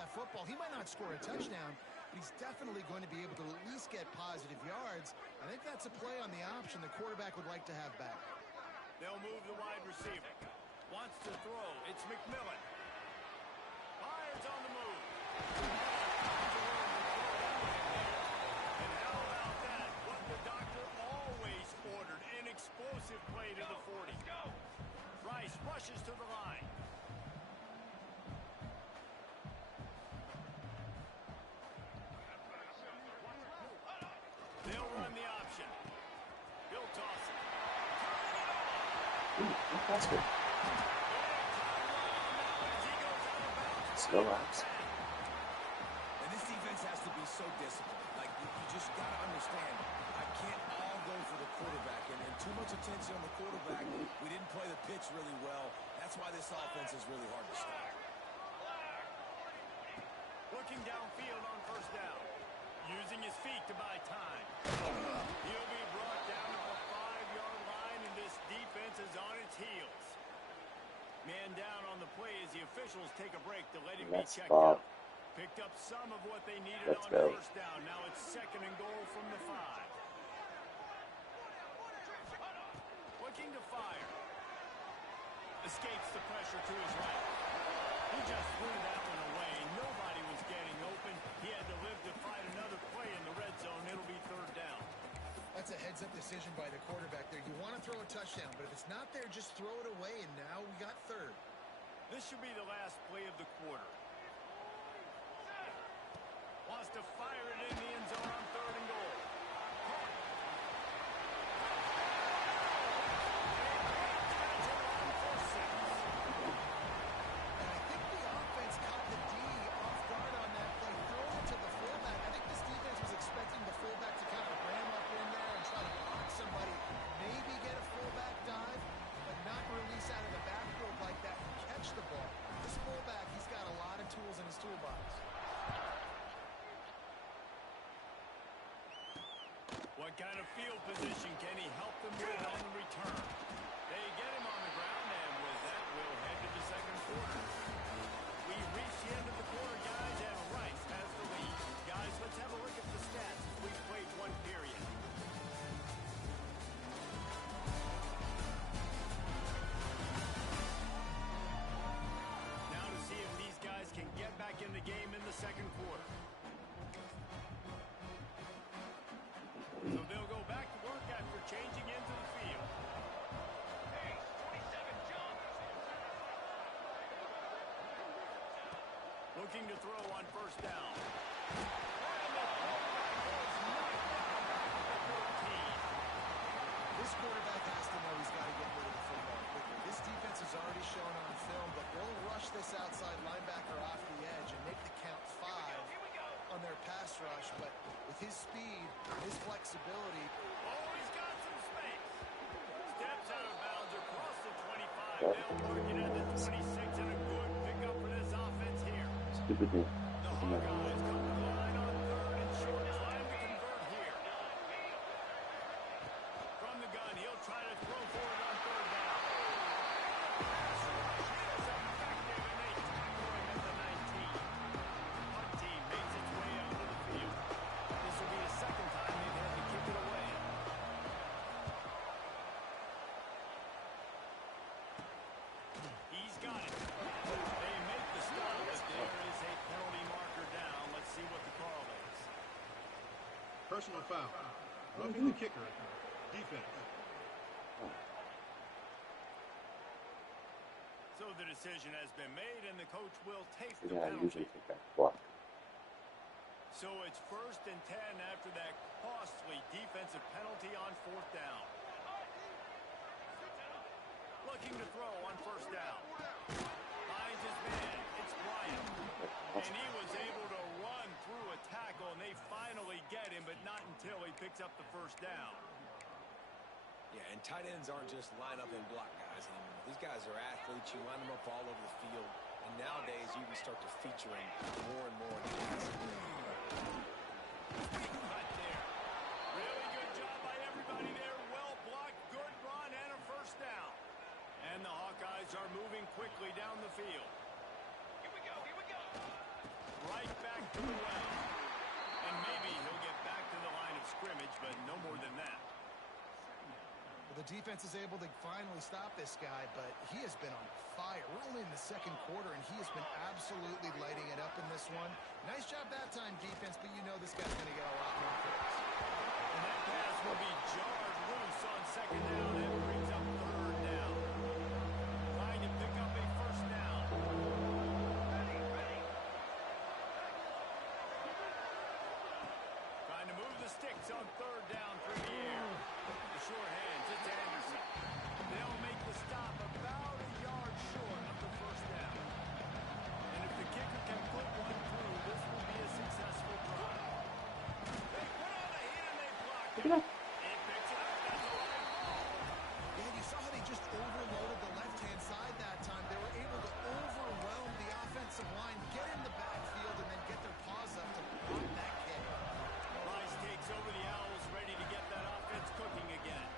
that football. He might not score a touchdown, but he's definitely going to be able to at least get positive yards. I think that's a play on the option the quarterback would like to have back. They'll move the wide receiver. Wants to throw. It's McMillan. Fires on the move. And how about that? What the doctor always ordered. An explosive play to the 40. Rice rushes to the line. They'll run the option. He'll toss it. Ooh, that's good. Slow ups. And this defense has to be so disciplined. Like, you just got to understand, I can't all go for the quarterback. And too much attention on the quarterback. We didn't play the pitch really well. That's why this offense is really hard to stop. Looking downfield on first down. Using his feet to buy time. He'll be brought down at the 5-yard line, and this defense is on its heels. Man down on the play as the officials take a break to let him be checked out. Picked up some of what they needed on first down. Now it's 2nd and goal from the 5. Looking to fire. Escapes the pressure to his right. He just threw that one away. Nobody was getting open. He had to live to fight another play in the red zone. It'll be 3rd down. That's a heads-up decision by the quarterback there. You want to throw a touchdown, but if it's not there, just throw it away, and now we got 3rd. This should be the last play of the quarter. Wants to fire it in the end zone on 3rd and goal. What kind of field position can he help them with on the return? They get him on the ground, and with that, we'll head to the 2nd quarter. We reach the end of the quarter, guys, and Rice has the lead. Guys, let's have a look at the stats as we've played 1 period. Now to see if these guys can get back in the game in the 2nd quarter. So they'll go back to work after changing into the field. Hey, 27 jump. Looking to throw on first down. This quarterback has to know he's got to get rid of the football quickly. This defense is already shown on film, but they'll rush this outside linebacker off the edge and make the count 5 on their pass rush, but with his speed, his flexibility. Oh, he's got some space. Steps out of bounds across the 25. They'll mark it at the 26, and a good pickup for this offense here. Stupid me. The Hawkeyes come to the line on 3rd and short. Trying to convert here. From the gun, he'll try to throw for it on 3rd down. Pass rush is effective, and they tackle him at the 19. Punt team makes its way onto the field. This will be the 2nd time they've had to kick it away. He's got it. They make the stop, but there is a penalty marker down. Let's see what the call is. Personal foul. Roughing the kicker. Defense. So the decision has been made, and the coach will take the Yeah, I penalty. usually take that block. So it's 1st and 10 after that costly defensive penalty on 4th down. Looking to throw on first down. Finds his man. It's Bryant. And he was able to run through a tackle, and they finally get him, but not until he picks up the first down. Yeah, and tight ends aren't just line up and block guys anymore. These guys are athletes. You line them up all over the field. And nowadays, you even start to feature them more and more in the passing game. Right there. Really good job by everybody there. Well blocked, good run, and a first down. And the Hawkeyes are moving quickly down the field. Here we go, here we go. right back to the well. And maybe he'll get back to the line of scrimmage, but no more than that. Well, the defense is able to finally stop this guy, but he has been on fire. We're only in the second quarter, and he has been absolutely lighting it up in this one. Nice job that time, defense, but you know this guy's going to get a lot more points. And that pass will be jarred loose on second down and brings up third down. Trying to pick up a first down. Trying to move the sticks on third down through the air. The short hands, it's Anderson. They'll make the stop about a yard short of the first down. And if the kicker can put one through, this will be a successful drive. They put on the heat and they blocked it. He picks it up. That's a right ball. Yeah, you saw how they just overloaded the left-hand side that time. They were able to overwhelm the offensive line, get in the backfield, and then get their paws up to block that kick. Rice takes over the Owls, ready to get that offense cooking again.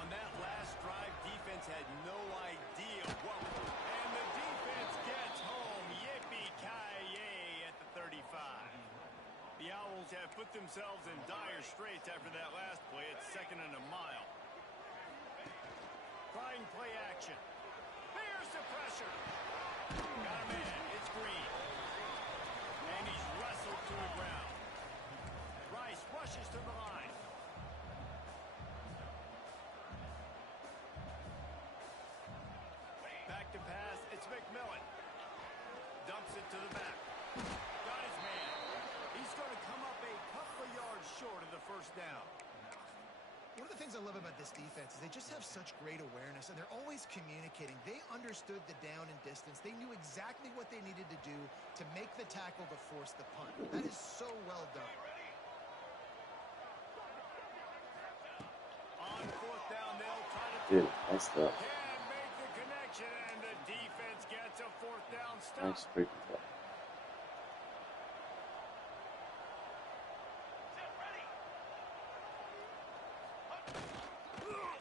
On that last drive, defense had no idea what. And the defense gets home. Yippee-ki-yay at the 35. The Owls have put themselves in dire straits after that last play. It's 2nd and a mile. Trying play action. Here's the pressure. Got a man. It's Green. And he's wrestled to the ground. Rice rushes to the line. Back to pass. It's McMillan. Dumps it to the back. Got his man. He's going to come up a couple of yards short of the first down. One of the things I love about this defense is they just have such great awareness, and they're always communicating. They understood the down and distance. They knew exactly what they needed to do to make the tackle to force the punt. That is so well done. On fourth down, they'll try to Dude, nice throw. can't make the connection, and the defense gets a fourth down stop. Nice freaking throw.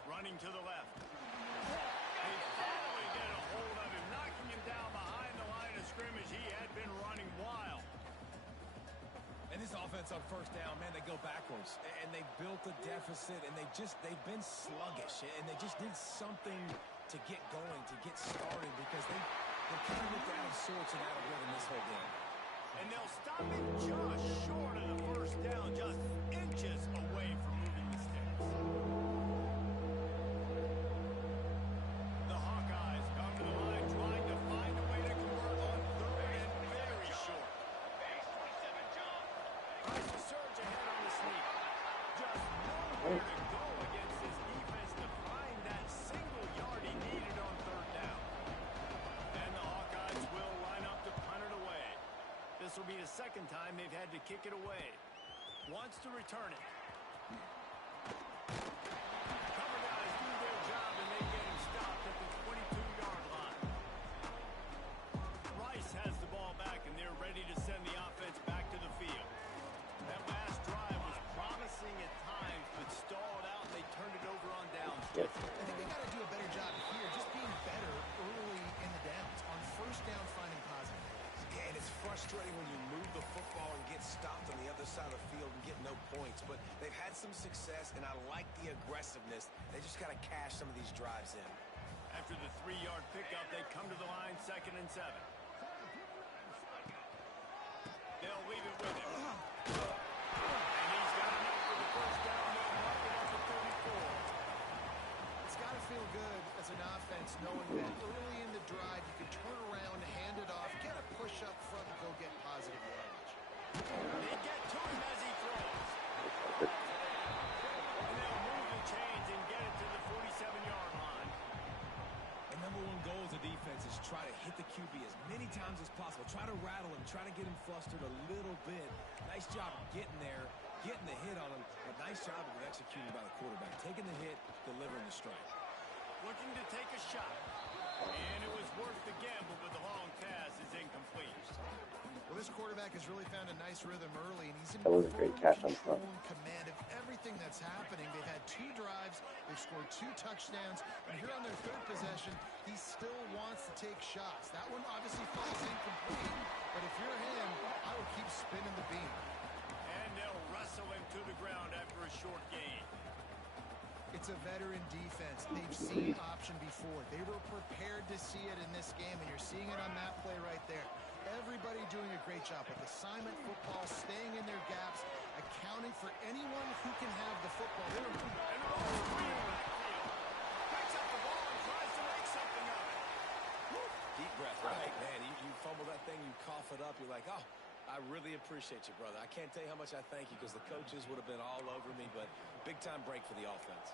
Running to the left. They finally get a hold of him, knocking him down behind the line of scrimmage. He had been running wild. And this offense on first down, man, they go backwards. And they built a deficit, and they've been sluggish. And they just need something to get going, to get started, because they kind of looked out of sorts and out of rhythm this whole game. And they'll stop him just short of the first down, just inches away from moving the sticks. The Hawkeyes come to the line trying to find a way to convert on third and very short. Tries to surge ahead on the sneak. Just nowhere to go against this defense to find that single yard he needed on third down. And the Hawkeyes will line up to punt it away. This will be the second time they've had to kick it away. Wants to return it. Cover guys do their job and they get him stopped at the 22-yard line. Rice has the ball back and they're ready to send the offense back to the field. That last drive was promising at times, but stalled out and they turned it over on downs. I think they got to do a better job here, just being better early in the downs. On first down, finding positive. Yeah, and it's frustrating when you move the football and get stopped on the other side of the field and get no points. But they've had some success, and I like the aggressiveness. They just got to cash some of these drives in. After the 3-yard pickup, they come to the line 2nd and 7. They'll leave it with him. And he's got enough for the first down. They'll mark it up to 34. It's got to feel good as an offense knowing that early in the drive you can turn around, hand it off, get a push up front, and go get positive yardage. They get to him as he throws. And they'll move the chains and get it to the 47-yard line. The number one goal as a defense is try to hit the QB as many times as possible. Try to rattle him, try to get him flustered a little bit. Nice job getting there, getting the hit on him, but nice job of executing by the quarterback. Taking the hit, delivering the strike. Looking to take a shot. And it was worth the gamble, but the long pass is incomplete. Well, this quarterback has really found a nice rhythm early, and he's in That was a full great catch on control front. and command of everything that's happening. They've had 2 drives, they've scored 2 touchdowns, and here on their 3rd possession, he still wants to take shots. That one obviously falls incomplete, but if you're him, I would keep spinning the beam. And they'll wrestle him to the ground after a short gain. It's a veteran defense. They've seen option before. They were prepared to see it in this game, and you're seeing it on that play right there. Everybody doing a great job with assignment football, staying in their gaps, accounting for anyone who can have the football. And it rolls free in the backfield. Picks up the ball and tries to make something of it. Deep breath, right? Man, you fumble that thing, you cough it up, you're like, oh, I really appreciate you, brother. I can't tell you how much I thank you because the coaches would have been all over me, but big-time break for the offense.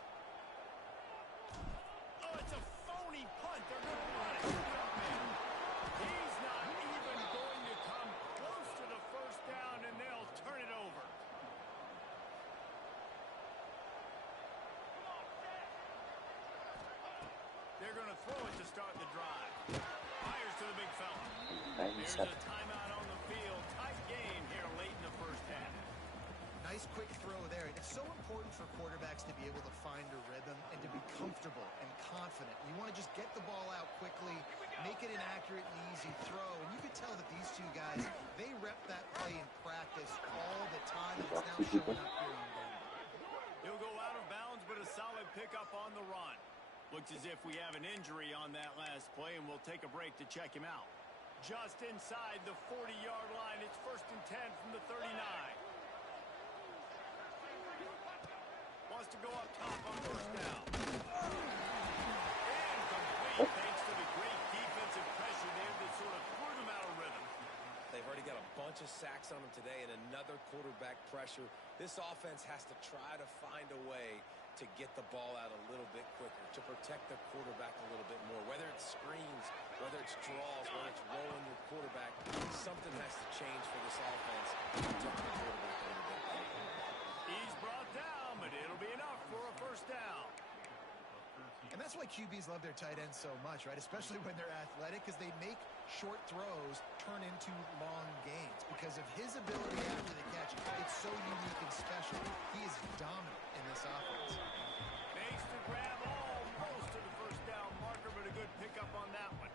Oh, it's a phony punt. They're going to run it. He's not even going to come close to the first down, and they'll turn it over. They're going to throw it to start the drive. Fires to the big fella. There's a timeout on the field. Tight game here late in the first half. Nice quick throw there. It's so important for quarterbacks to be able to find a rhythm and to be comfortable and confident. You want to just get the ball out quickly, make it an accurate and easy throw. And you could tell that these 2 guys, they rep that play in practice all the time, and it's now showing up here in Denver. He'll go out of bounds, but a solid pickup on the run. Looks as if we have an injury on that last play, and we'll take a break to check him out. Just inside the 40-yard line, it's 1st and 10 from the 39. Wants to go up top on 1st down. And complete thanks to the great defensive pressure there that sort of threw them out of rhythm. They've already got a bunch of sacks on them today and another quarterback pressure. This offense has to try to find a way to get the ball out a little bit quicker, to protect the quarterback a little bit more. Whether it's screens, whether it's draws, whether it's rolling your quarterback, something has to change for this offense to protect the quarterback a little bit. He's brought down, but it'll be enough for a 1st down. And that's why QBs love their tight ends so much, right? Especially when they're athletic, because they make short throws turn into long gains. Because of his ability after the catch, it's so unique and special. He is dominant in this offense. Makes the grab almost to the 1st down marker, but a good pickup on that one.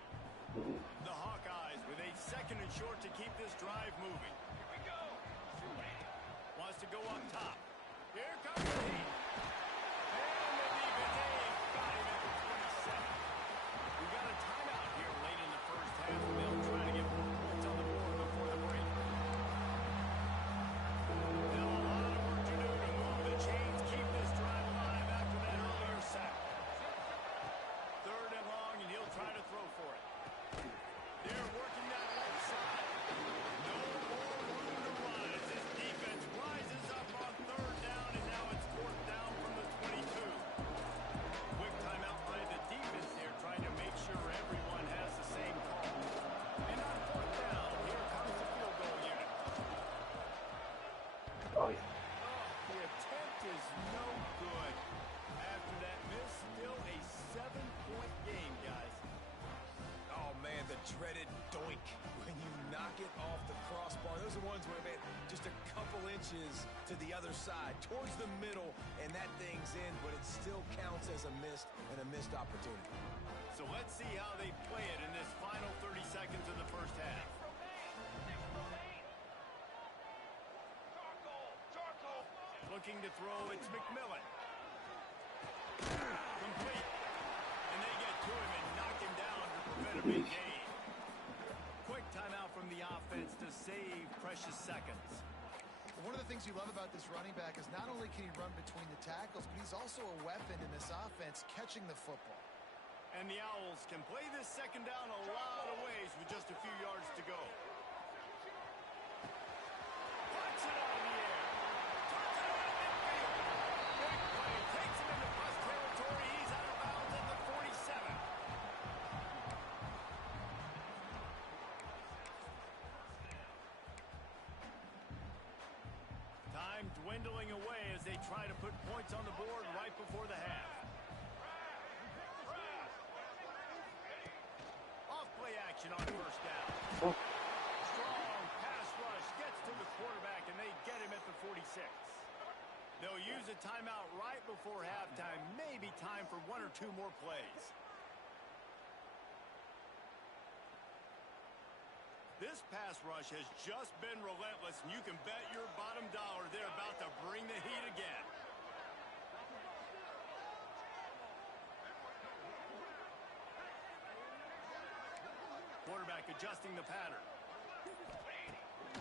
The Hawkeyes with a 2nd and short to keep this drive moving. Here we go. Wants to go up top. Here comes the heat. And the defense got him at the 27. We got a timeout here late in the first half. They'll try to get more points on the board before the break. Now a lot of work to do to move the chains, keep this drive alive after that earlier sack. 3rd and long, and he'll try to throw for it. They're working that left side. No more room to run as this defense rises up on 3rd down, and now it's 4th down from the 22. Quick timeout by the defense there, trying to make sure everyone has the same call. And on 4th down, here comes the field goal unit. Oh, yeah. The attempt is no good. After that miss, still a 7-point game, guys. Oh, man, the dreaded doink when you knock it off the crossbar. Those are ones where, man, just a couple inches to the other side, towards the middle, and that thing's in, but it still counts as a missed opportunity. So let's see how they play it in this final 30 seconds of the first half. Looking to throw, it's McMillan. Complete. And they get to him and knock him down to prevent a big gain. Quick timeout from the offense to save precious seconds. One of the things you love about this running back is not only can he run between the tackles, but he's also a weapon in this offense, catching the football. And the Owls can play this 2nd down a lot of ways with just a few yards to go. Puts it out of the air. Turns it around midfield. Big play. Takes him into bus territory. He's out of bounds at the 47. Time dwindling away as they try to put points on the board right before the half. action on first down. Oh. Strong pass rush gets to the quarterback, and they get him at the 46. They'll use a timeout right before halftime. Maybe time for one or two more plays. This pass rush has just been relentless, and you can bet your bottom dollar they're about to bring the heat again. Quarterback adjusting the pattern.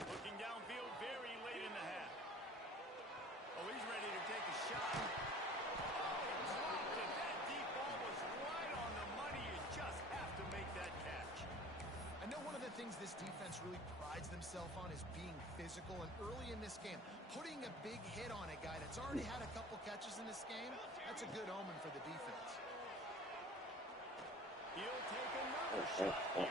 Looking downfield very late in the half. Oh, he's ready to take a shot. Oh, he dropped it. That deep ball was right on the money. You just have to make that catch. I know one of the things this defense really prides themselves on is being physical, and early in this game, putting a big hit on a guy that's already had a couple catches in this game, that's a good omen for the defense. He'll take another shot here.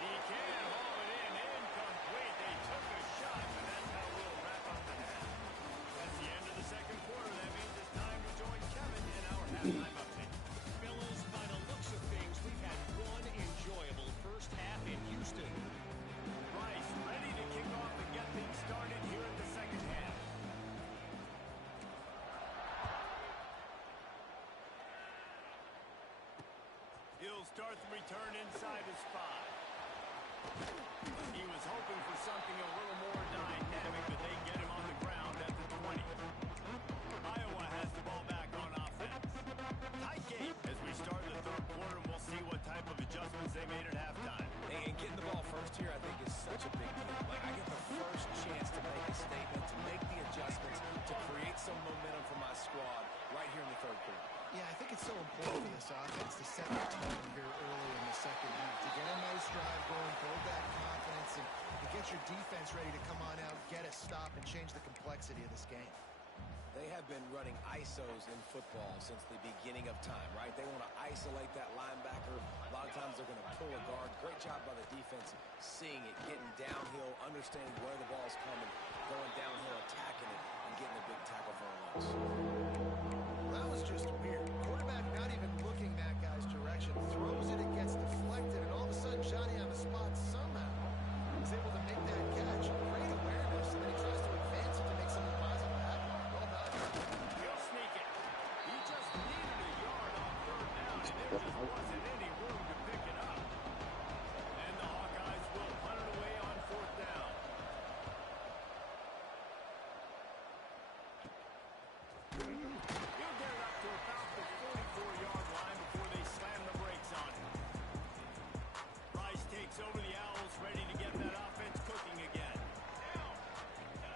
He can haul it in, incomplete. They took a shot, and that's how we'll wrap up the half. That's the end of the second quarter. That means it's time to join Kevin in our halftime update. Fellas, by the looks of things, we've had one enjoyable first half in Houston. Rice ready to kick off and get things started here in the second half. He'll start the return inside his 5. He was hoping for something a little more dynamic, but they get him on the ground at the 20. Iowa has the ball back on offense. Tight game as we start the third quarter, and we'll see what type of adjustments they made at halftime. And getting the ball first here, I think, is such a big deal. Like, I get the first chance to make a statement, to make the adjustments, to create some momentum for my squad right here in the third quarter. Yeah, I think it's so important for this offense to set the tone here early in the second half, to get a nice drive going, build that confidence, and to get your defense ready to come on out, get a stop, and change the complexity of this game. They have been running ISOs in football since the beginning of time, right? They want to isolate that linebacker. A lot of times they're going to pull a guard. Great job by the defense seeing it, getting downhill, understanding where the ball's coming, going downhill, attacking it, and getting a big tackle for a loss. That was just weird. Quarterback not even looking that guy's direction. Throws it, it gets deflected, and all of a sudden Johnny on the spot somehow is able to make that catch. Great awareness, and then he tries to advance it to make something positive happen. Well done. He'll sneak it. He just needed a yard on third down, and there just wasn't any room to pick it up. And the Hawkeyes will punt it away on fourth down. He'll get it up to about the 44-yard line before they slam the brakes on it. Rice takes over the Owls, ready to get that offense cooking again.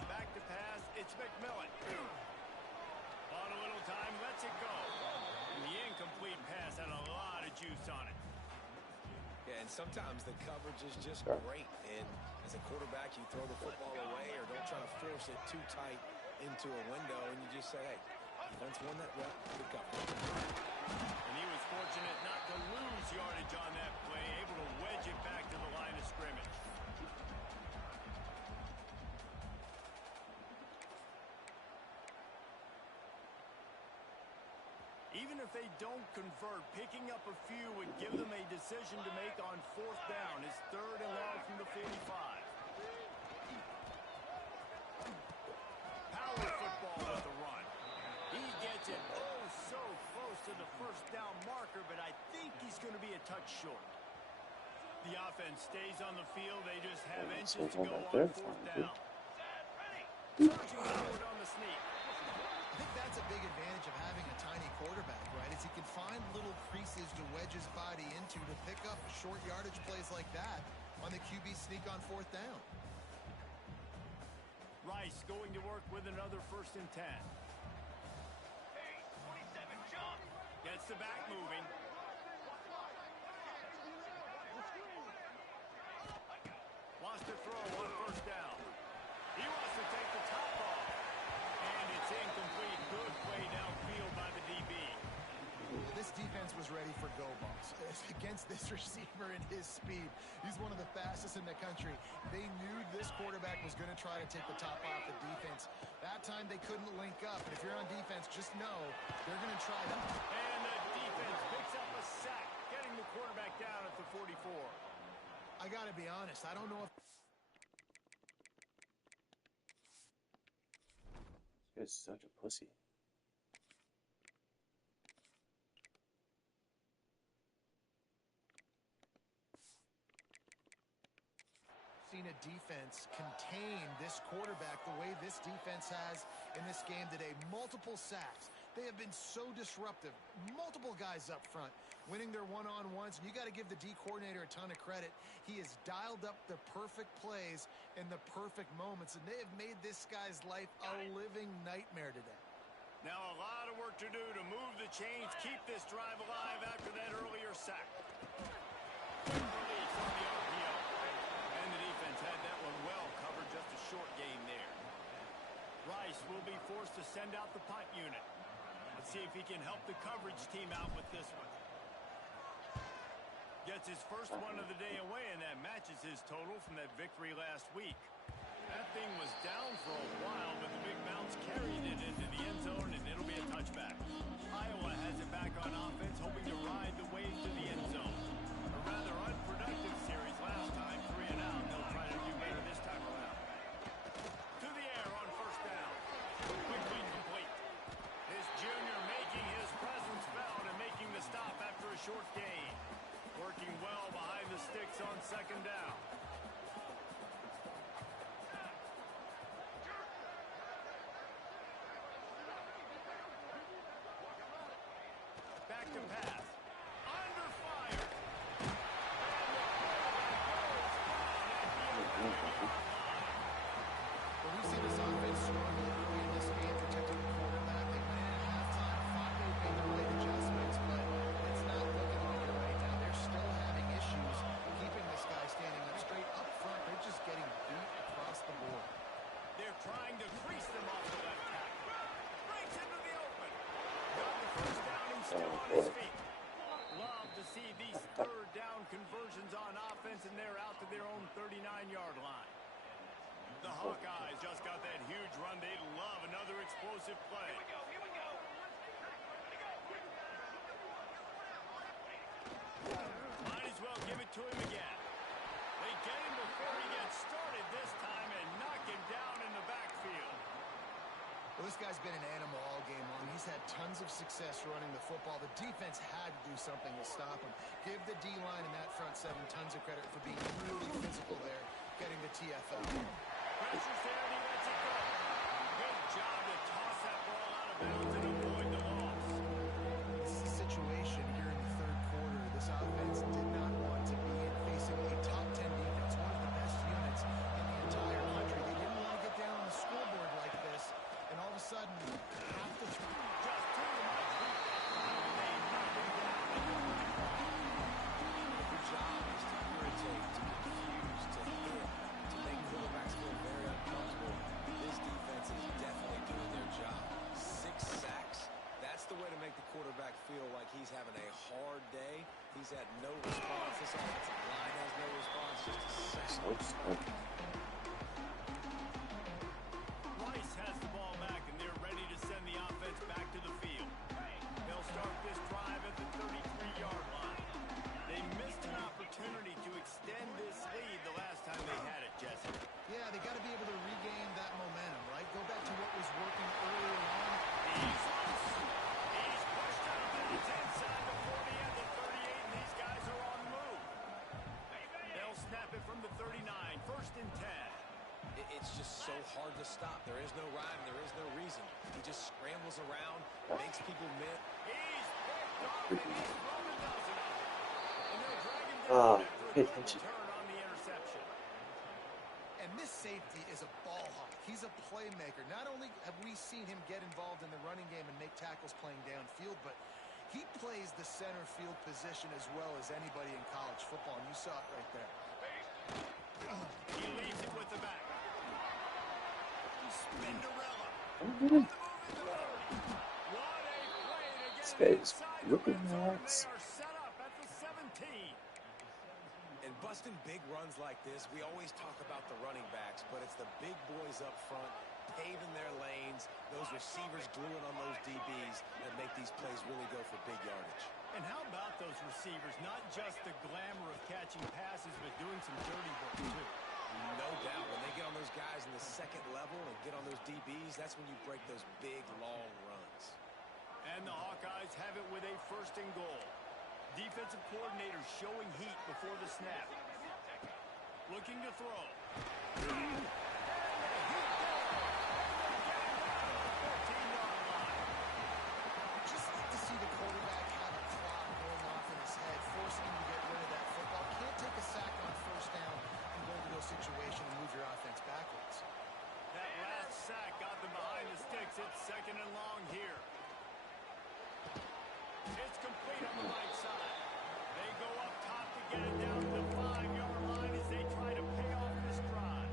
Back to pass, it's McMillan. On a little time, lets it go. And the incomplete pass had a lot of juice on it. Yeah, and sometimes the coverage is just great. And as a quarterback, you throw the football away or don't try to force it too tight into a window, and you just say, hey, defense won that rep, good coverage. And he was fortunate not to lose yardage on that play, able to wedge it back to the line of scrimmage. Even if they don't convert, picking up a few would give them a decision to make on fourth down. It's third and long from the 45. Power football with the run. He gets it so close to the first down marker, but I think he's going to be a touch short. The offense stays on the field. They just have inches to go on fourth down. Surging forward on the sneak. I think that's a big advantage of having a tiny quarterback, right? Is he can find little creases to wedge his body into to pick up short yardage plays like that on the QB sneak on fourth down. Rice going to work with another 1st and 10. Gets the back moving. Wants to throw on first down. He wants to take the top off. And it's incomplete. Good play downfield by the DB. This defense was ready for go balls. Against this receiver and his speed, he's one of the fastest in the country. They knew this quarterback was going to try to take the top off the defense. That time they couldn't link up. But if you're on defense, just know they're going to try that. And the defense picks up a sack, getting the quarterback down at the 44. I got to be honest, I don't know if This guy's such a pussy. seen a defense contain this quarterback the way this defense has in this game today. Multiple sacks. They have been so disruptive. Multiple guys up front winning their one-on-ones. And you got to give the D coordinator a ton of credit. He has dialed up the perfect plays in the perfect moments, and they have made this guy's life a living nightmare today. Now a lot of work to do to move the chains, keep this drive alive after that earlier sack. Quick release on the RPO. And the defense had that one well covered, just a short gain there. Rice will be forced to send out the punt unit. Let's see if he can help the coverage team out with this one. Gets his first one of the day away, and that matches his total from that victory last week. That thing was down for a while, but the big bounce carried it into the end zone, and it'll be a touchback. Iowa has it back on offense, hoping to ride the wave to the end zone. A rather unproductive series last time, 3 and out. They'll try to do better this time around. To the air on first down. Quickly complete. His junior making his presence felt and making the stop after a short gain. Working well behind the sticks on second down. Back to pass. Under fire. Well, we've seen this offense struggle early in this game, protecting the quarterback. They went in at halftime, thought they made the right adjustments, but it's not looking like it right now. They're still having issues keeping this guy standing up straight up front. They're just getting beat across the board. They're trying to crease them off the left tackle. Breaks into the open. Got the first down. He's still on his feet. Love to see these third down conversions on offense, and they're out to their own 39-yard line. The Hawkeyes just got that huge run. They love another explosive play. Here we go. Might as well give it to him again. They get him before he gets started this time and knock him down in the backfield. Well, this guy's been an animal all game long. He's had tons of success running the football. The defense had to do something to stop him. Give the D-line and that front seven tons of credit for being really physical there, getting the TFL. Pressure's there and he lets it go. Good job to toss that ball out of bounds and avoid the loss. This is a situation here in the third quarter. This offense did not want to be in facing a top 10 defense, one of the best units in the entire country. They didn't want to get down on the scoreboard like this, and all of a sudden, half the Just too much. They knock him down. The job is to irritate, to confuse, to hit, to make quarterbacks feel very uncomfortable. This defense is definitely doing their job. 6 sacks. That's the way to make the quarterback feel like he's having a hard day. He's had no response. This offensive line has no response. Just a sack. So slow. Rice has the ball back, and they're ready to send the offense back to the field. They'll start this drive at the 33-yard line. They missed an opportunity to extend this lead the last time they had it, Jesse. Yeah, they got to be able to regain that momentum, right? Go back to what was working earlier on. He's loose. He's pushed out to the 10 side before the end of 38, and these guys are on the move. They'll snap it from the 39, first and 10. It's just so hard to stop. There is no rhyme. There is no reason. He just scrambles around, makes people miss. He's picked off, and he's thrown a dozen of them. And they'll drag him Ah, down after a pay good attention. return on the interception. And this safety is a ball hawk. He's a playmaker. Not only have we seen him get involved in the running game and make tackles playing downfield, but he plays the center field position as well as anybody in college football, and you saw it right there. He leaves it with the back. Spinderella. Mhm. What a play to get This it guy is inside the whipping red zone. ass. They are set up at the 17. And busting big runs like this, we always talk about the running backs, but it's the big boys up front, paving their lanes, those receivers gluing on those DBs that make these plays really go for big yardage. And how about those receivers? Not just the glamour of catching passes, but doing some dirty work, too. No doubt. When they get on those guys in the second level and get on those DBs, that's when you break those big, long runs. And the Hawkeyes have it with a 1st and goal. Defensive coordinator showing heat before the snap. Looking to throw. Just like to see the quarterback have a clock going off in his head, forcing him to get rid of that football. Can't take a sack on 1st down and go into those situations and move your offense backwards. That last sack got them behind the sticks. It's 2nd and long here. It's complete on the right side. They go up top to get it down to the 5-yard line as they try to pay off this drive.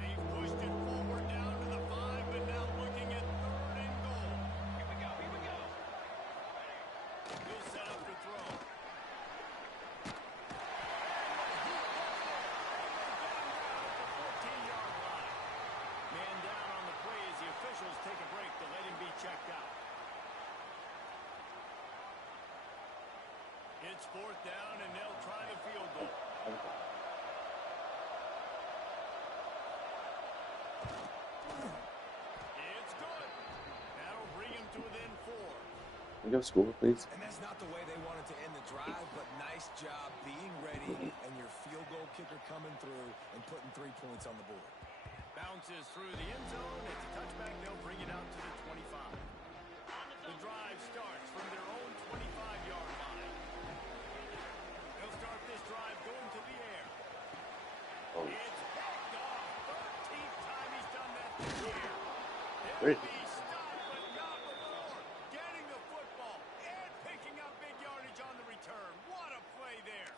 They've pushed it forward down to the 5, but now looking at 3rd and goal. Here we go, here we go. He'll set up to throw. 14-yard line. Man down on the play as the officials take a break to let him be checked out. It's 4th down, and they'll try the field goal. It's good. That'll bring him to within 4. Can we go school, please? And that's not the way they wanted to end the drive, but nice job being ready and your field goal kicker coming through and putting 3 points on the board. Bounces through the end zone. It's a touchback. They'll bring it out to the 25. The drive starts from their own 25-yard line. They'll start this drive going to the air. Oh, It's picked off. 13th time he's done that this year. Great. He'll be stopped, but not before getting the football and picking up big yardage on the return. What a play there.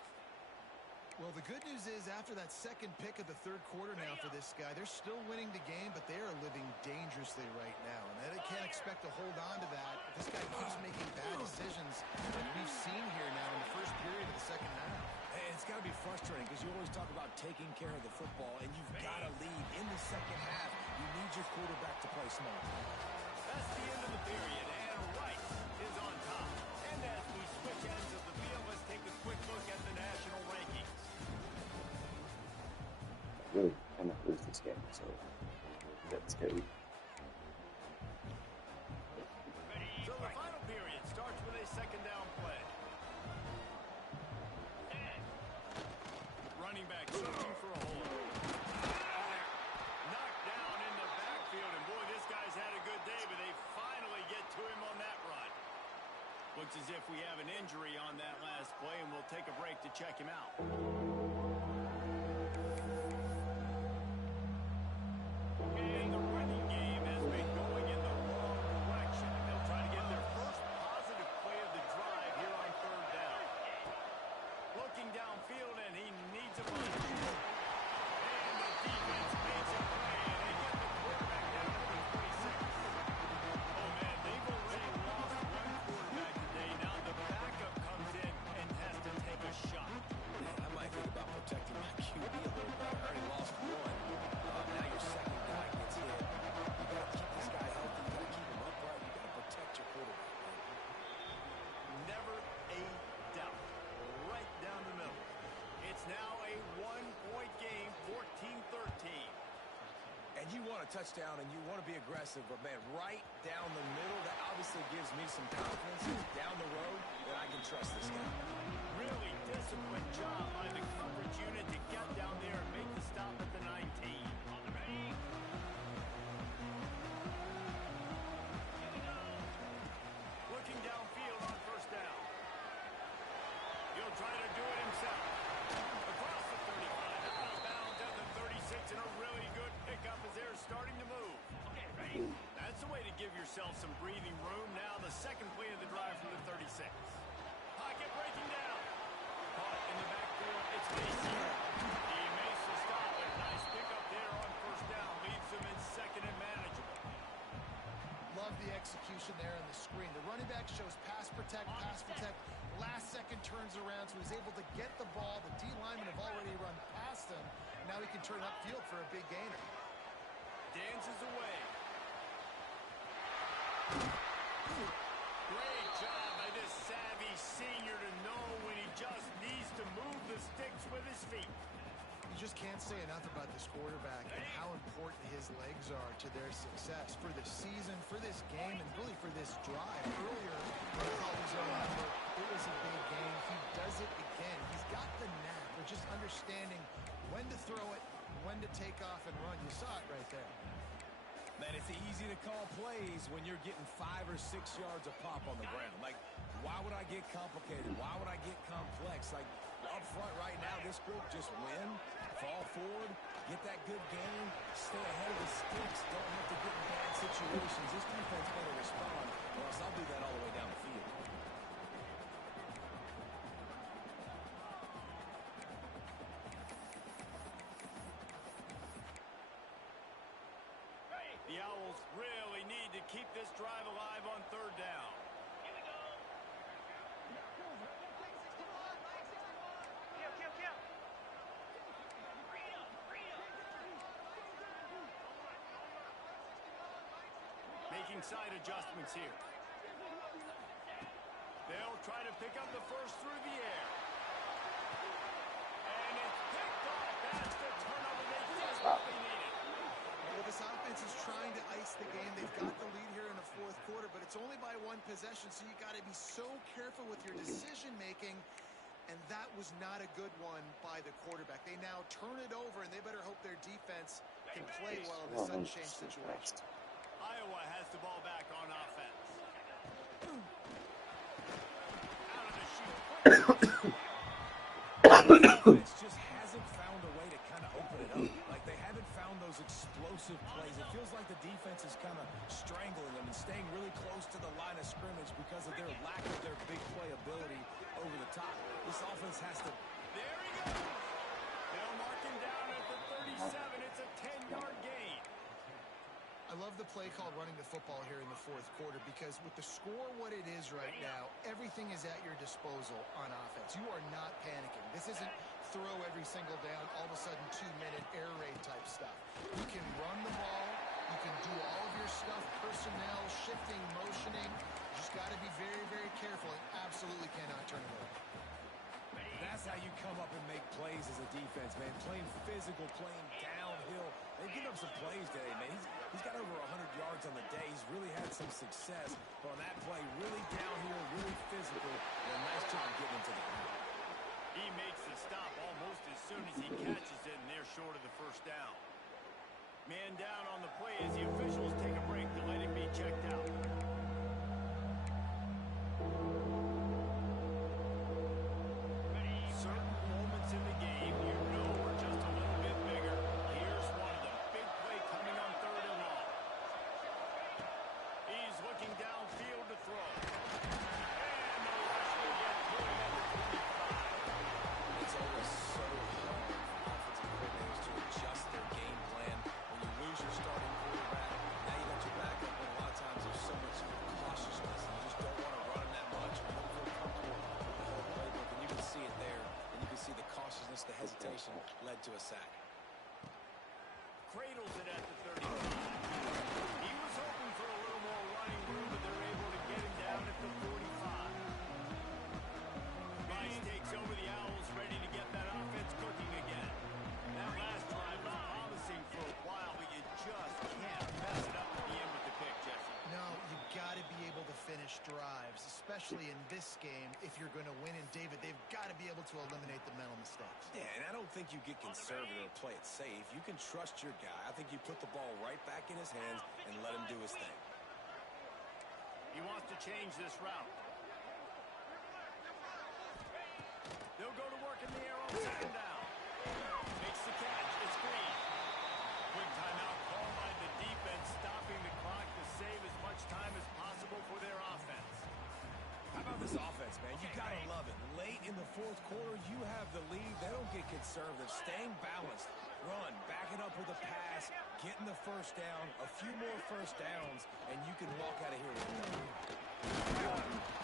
Well, the good news is after that 2nd pick of the 3rd quarter now for this guy, they're still winning the game, but they are living dangerously right now. And they can't expect to hold on to that if this guy keeps making bad decisions like we've seen here now in the 1st period of the 2nd half. And it's got to be frustrating because you always talk about taking care of the football, and you've got to lead in the 2nd half. You need your quarterback to play smart. That's the end of the period, and Rice is on top. And as we switch ends of the field, let's take a quick look at the national rankings. really cannot lose this game, so that's scary. So the final period starts with a 2nd down play. Running back searching for a hole. Knocked down in the backfield, and boy, this guy's had a good day, but they finally get to him on that run. Looks as if we have an injury on that last play, and we'll take a break to check him out. And the running game has been going in the wrong direction. They'll try to get their first positive play of the drive here on 3rd down. Looking downfield, and he needs a bunch. And the defense makes a play, and they get the quarterback down at the 26. Oh, man, they've already lost one quarterback today. Now the backup comes in and has to take a shot. Man, I might think about protecting my QB a little bit. I already lost one. Now your second guy gets hit. You got to keep this guy healthy. You got to keep him upright. You got to protect your quarterback. Never a doubt. Right down the middle. It's now a 1-point game, 14-13. And you want a touchdown and you want to be aggressive, but, man, right down the middle, that obviously gives me some confidence down the road that I can trust this guy. Really disciplined job by the coverage unit to get down there and make the stop at the 19. On the ready. Looking downfield on 1st down. He'll try to do it himself. Across the 35, out of bounds at the 36, and a really good pickup as they're starting to move. Okay, ready? That's the way to give yourself some breathing room. Now the 2nd play of the drive from the 36. Pocket breaking down. Caught in the backfield, it's Macy. He makes the stop, but a nice pickup there on 1st down. Leaves him in 2nd and manageable. Love the execution there on the screen. The running back shows pass protect. Last second turns around, so he's able to get the ball. The D linemen have already run past him. Now he can turn upfield for a big gainer. Dances away. Great job by this savvy senior to know when he just needs to move the sticks with his feet. You just can't say enough about this quarterback and how important his legs are to their success for the season, for this game, and really for this drive. Earlier, when the call was over, it was a big game. He does it again. He's got the knack of just understanding when to throw it, when to take off and run. You saw it right there. Man, it's easy to call plays when you're getting 5 or 6 yards a pop on the ground. Like, why would I get complicated? Why would I get complex? Like, up front right now, this group just win, fall forward, get that good game, stay ahead of the sticks, don't have to get in bad situations. This defense better respond, or else I'll do that all the way down the field. The Owls really need to keep this drive alive on third down. Making side adjustments here. They'll try to pick up the first through the air. And it's picked off. That's the turnover they desperately needed. Well, this offense is trying to ice the game. They've got the lead here in the fourth quarter, but it's only by 1 possession, so you got to be so careful with your decision-making, and that was not a good one by the quarterback. They now turn it over, and they better hope their defense can play well in this unchanged situation. Iowa has the ball back on offense. Out of the chute. Defense just hasn't found a way to kind of open it up. Like, they haven't found those explosive plays. It feels like the defense is kind of strangling them and staying really close to the line of scrimmage because of their lack of their big play ability over the top. This offense has to... There he goes. They'll mark him down at the 37. It's a 10-yard gain. I love the play call running the football here in the fourth quarter because with the score what it is right now, everything is at your disposal on offense. You are not panicking. This isn't throw every single down, all of a sudden 2-minute air raid type stuff. You can run the ball. You can do all of your stuff, personnel, shifting, motioning. You just got to be very, very careful and absolutely cannot turn it over. That's how you come up and make plays as a defense, man. Playing physical, playing downhill. They've given up some plays today, man. He's got over 100 yards on the day. He's really had some success. But on that play, really downhill, really physical. And a nice job getting into the ground. He makes the stop almost as soon as he catches it, and they're short of the first down. Man down on the play as the officials take a break to let him be checked out. Certain moments in the game you know are just a little bit bigger. Here's one of them. Big play coming on third and long. He's looking downfield to throw. And the rush will get through him at the 25. It's always so hard for offensive coordinators to adjust their game plan. When you lose your starting quarterback, now you got your backup, and a lot of times there's so much cautiousness, and you just don't want to run him that much. You don't feel comfortable with the whole playbook, and you can see it there. And you can see the cautiousness, the hesitation led to a sack. Cradles it at the 35. He was hoping for a little more running room, but they're able to get him down at the 45. Rice takes over the Owls, ready to get that offense cooking again. That last drive was promising for a while, but you just can't mess it up at the end with the pick, Jesse. No, you got to be able to finish drives, especially in this game. If you're going to win, and David, they've got to be able to eliminate the mental mistakes. Yeah, and I don't think you get conservative or play it safe. You can trust your guy. I think you put the ball right back in his hands and let him do his thing. He wants to change this route. They'll go to work in the air on second down. Makes the catch. It's Green. Quick timeout called by the defense, stopping the clock to save as much time as possible for their offense. How about this offense, man? You got to love it. Late in the fourth quarter, you have the lead. They don't get conservative. Staying balanced. Run, back it up with a pass, getting the first down, a few more first downs, and you can walk out of here with a win.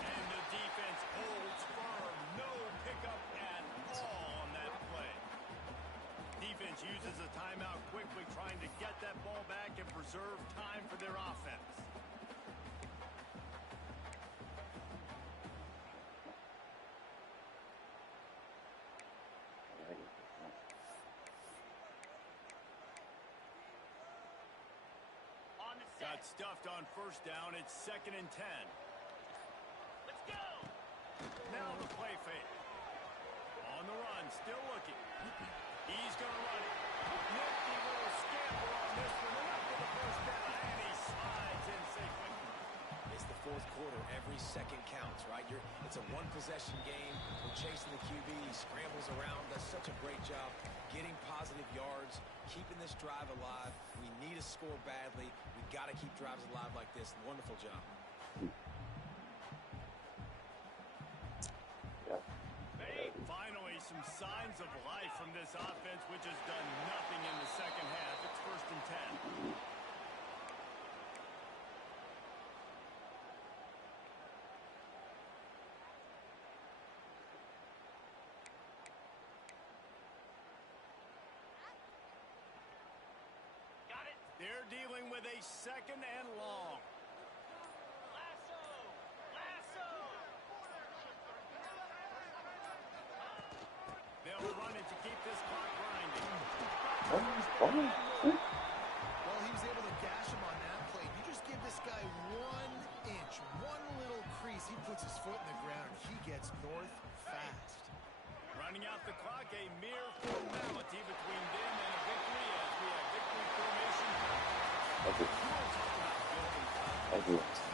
And the defense holds firm. No pickup at all on that play. Defense uses a timeout quickly, trying to get that ball back and preserve time for their offense. stuffed on first down. It's 2nd and 10. Let's go. Now the play fake. On the run, still looking. He's going to run it. Nifty little scamper on this one. And up for the first down. And he slides in safely. It's the fourth quarter. Every second counts, right? It's a one-possession game. We're chasing the QB. He scrambles around. Does such a great job getting positive yards, keeping this drive alive. We need to score badly. We got to keep drives alive like this. Wonderful job. Finally, some signs of life from this offense, which has done nothing in the second half. It's 1st and 10. They're dealing with a 2nd and long. They'll run it to keep this clock grinding. Well, he was able to gash him on that play. You just give this guy 1 inch, one little crease. He puts his foot in the ground. He gets north fast. Running out the clock, a mere formality between them and a victory as we have victory formation. Everyone.